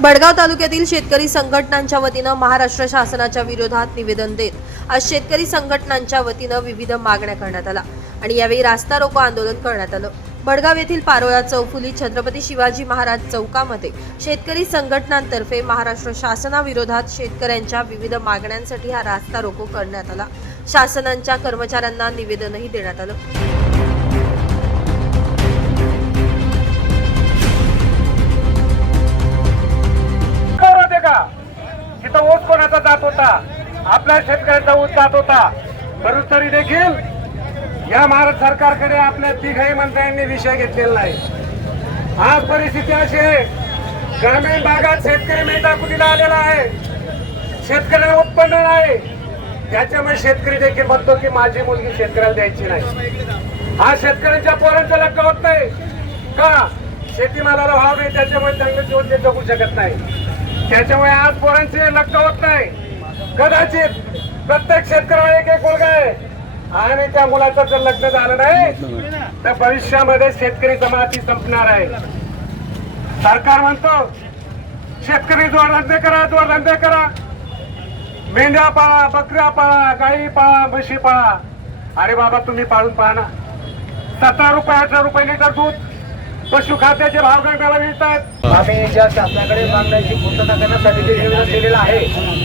बडगाव तालुक्यातील शेतकरी संघटनांच्या वतीनं महाराष्ट्र शासनाच्या विरोधात निवेदन देत आज शेतकरी संघटनांच्या वतीनं विविध मागण्या करण्यात आल्या. आणि यावेळी रास्ता रोको आंदोलन करण्यात आलं. बडगाव येथील पारोळा चौफुली छत्रपती शिवाजी महाराज चौकामध्ये शेतकरी संघटनांतर्फे महाराष्ट्र शासनाविरोधात शेतकऱ्यांच्या विविध मागण्यांसाठी हा रास्ता रोको करण्यात आला. शासनांच्या कर्मचाऱ्यांना निवेदनही देण्यात आलं. आपल्या शेतकऱ्यांचा ऊस जात होता. परंतु तरी देखील या महाराष्ट्र सरकारकडे आपल्या तिघही मंत्र्यांनी विषय घेतलेला नाही. आज परिस्थिती अशी आहे ग्रामीण भागात शेतकरी मेटाकुटीला आलेला आहे? शेतकऱ्याला उत्पन्न नाही. त्याच्यामुळे शेतकरी देखील म्हणतो की माझी मुलगी शेतकऱ्याला द्यायची नाही. हा शेतकऱ्यांच्या पोरांचा लक्ष होत नाही. का? शेतीमालाला भाव नाही त्याच्यामुळे चांगले जीवन ते जगू शकत नाही. त्याच्यामुळे आज पोरांचे लक्ष होत नाही. कदाचित प्रत्येक शेतकऱ्याला एक एक मुलगा आहे. आणि त्या मुलाचं जर लग्न झालं नाही तर भविष्यामध्ये शेतकरी जमाती संपणार आहे. सरकार म्हणतो शेतकरी जोडधंदे करा जोडधंदे करा. मेंढ्या पाळा बकऱ्या पाळा गाई पाळा म्हशी पाळा. अरे बाबा तुम्ही पाळून पाहा ना. सतरा रुपये अठरा रुपये लिटर दूध पशु खाद्याचे भाव गणकाला मिळतात. आम्ही ज्या शासनाकडे मागण्याची पूर्तता करण्यासाठी जे निवेदन दिलेलं आहे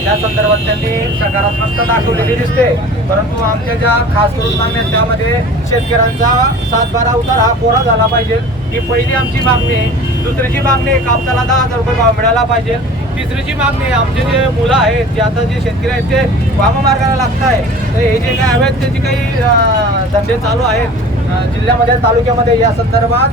त्या संदर्भात त्यांनी सकारात्मकता दाखवलेली दिसते. परंतु आमच्या ज्या खास करून मागण्या आहेत, त्यामध्ये शेतकऱ्यांचा सात बारा उतार हा कोरा झाला पाहिजे. ही पहिली आमची मागणी आहे. दुसरीची मागणी आहे कापसाला दहा हजार रुपये भाव मिळाला पाहिजे. तिसरीची मागणी आहे आमचे जे मुलं आहेत जे आता जे शेतकरी आहेत ते वाममार्गाला लागत आहे तर हे जे काय हवेत त्याची काही धंदे चालू आहेत. जिल्ह्यामध्ये तालुक्यामध्ये या संदर्भात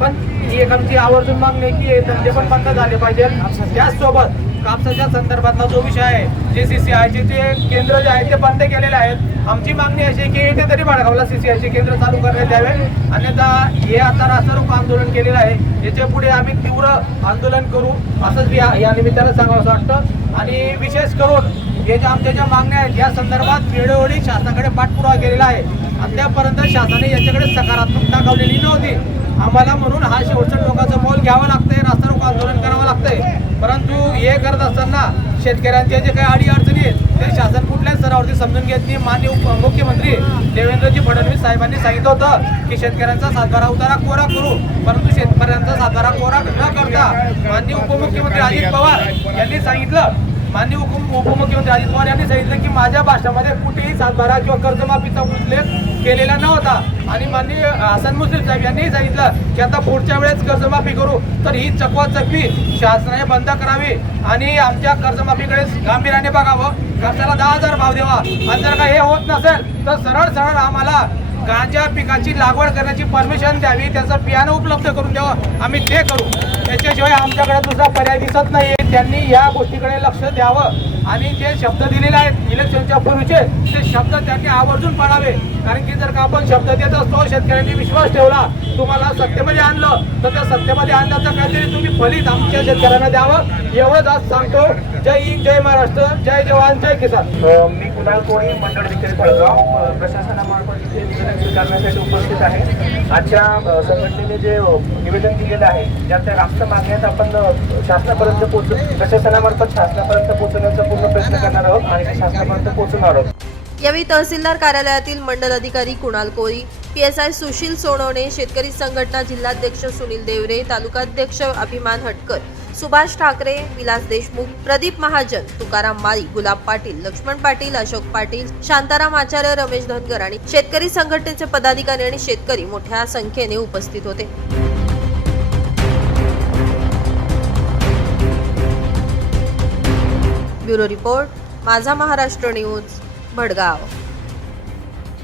पण ही एक आमची आवर्जून मागणी की हे धंदे पण बंद झाले पाहिजे त्याचसोबत कापसाच्या संदर्भातला जो विषय आहे जे सी सी आयचे जे केंद्र जे आहे ते बंद केलेले आहेत. आमची मागणी अशी आहे की येथे तरी बाळगावला सी सी आयचे केंद्र चालू करण्यात यावे. अन्यथा हे आता रास्तारोको आंदोलन केलेलं आहे. याच्यापुढे आम्ही तीव्र आंदोलन करू असंच या या निमित्तानं सांगावं असं वाटतं. आणि विशेष करून हे ज्या आमच्या ज्या मागण्या आहेत या संदर्भात वेळोवेळी शासनाकडे पाठपुरावा केलेला आहे. अद्यापर्यंत शासनाने याच्याकडे सकारात्मक दाखवलेली नव्हती. आम्हाला म्हणून हा शेवटच्या टोकाचा मोल घ्यावा लागतंय रास्ता रोको आंदोलन करावं लागतंय. परंतु हे करत असताना शेतकऱ्यांच्या जे काही अडी अडचणी आहेत ते शासन कुठल्याच स्तरावरती समजून घेत नाही. माननीय उप- मुख्यमंत्री देवेंद्रजी फडणवीस साहेबांनी सांगितलं होतं की शेतकऱ्यांचा सातबारा उतारा कोरा करू परंतु शेतकऱ्यांचा सातबारा कोरा न करता माननीय उपमुख्यमंत्री अजित पवार यांनी सांगितलं. माननीय उप उपमुख्यमंत्री अजित पवार यांनी सांगितलं की माझ्या भाषामध्ये कुठेही सातबारा किंवा कर्जमाफीचा उल्लेख केलेला नव्हता. आणि माननीय हसन मुश्रीफ साहेब यांनीही सांगितलं की आता पुढच्या वेळेस कर्जमाफी करू. तर ही चकवाचकवी शासनाने बंद करावी आणि आमच्या कर्जमाफीकडे गांभीर्याने बघावं. कर्जाला दहा हजार भाव द्यावा. आणि जर का हे होत नसेल तर सरळ सरळ आम्हाला गांजा पिकाची लागवड करण्याची परमिशन द्यावी. त्याचं बियाणं उपलब्ध करून द्यावं. आम्ही ते करू. त्याच्याशिवाय आमच्याकडे दुसरा पर्याय दिसत नाही त्यांनी या गोष्टीकडे लक्ष द्यावं. आणि जे शब्द दिलेले आहेत इलेक्शनच्या पूर्वीचे ते शब्द त्यांनी आवर्जून पाळावे. कारण की जर का आपण शब्द देत असतो शेतकऱ्यांनी विश्वास ठेवला तुम्हाला सत्तेमध्ये आणलं तर त्या सत्तेमध्ये आणण्याचं काहीतरी तुम्ही फलित आमच्या शेतकऱ्यांना द्यावं. एवढंच आज सांगतो. जय हिंद जय महाराष्ट्र जय जवान जय किसान. मी कुणाल कोळी मंडळ विक्री पडगाव प्रशासनामार्फत स्वीकारण्यासाठी उपस्थित आहे. आजच्या संघटनेने जे निवेदन दिलेलं आहे ज्या त्या राष्ट्र मागण्यात आपण शासनापर्यंत पोहोच प्रशासनामार्फत शासनापर्यंत पोहोचण्याचा पूर्ण प्रयत्न करणार आहोत आणि शासनापर्यंत पोहोचणार आहोत. यावेळी तहसीलदार कार्यालयातील मंडल अधिकारी कुणाल कोळी पीएसआय सुशील सोनवणे शेतकरी संघटना जिल्हाध्यक्ष सुनील देवरे तालुकाध्यक्ष अभिमान हटकर सुभाष ठाकरे विलास देशमुख प्रदीप महाजन तुकाराम माळी गुलाब पाटील लक्ष्मण पाटील अशोक पाटील शांताराम आचार्य रमेश धनगर आणि शेतकरी संघटनेचे पदाधिकारी आणि शेतकरी मोठ्या संख्येने उपस्थित होते. ब्युरो रिपोर्ट माझा महाराष्ट्र न्यूज भडगाव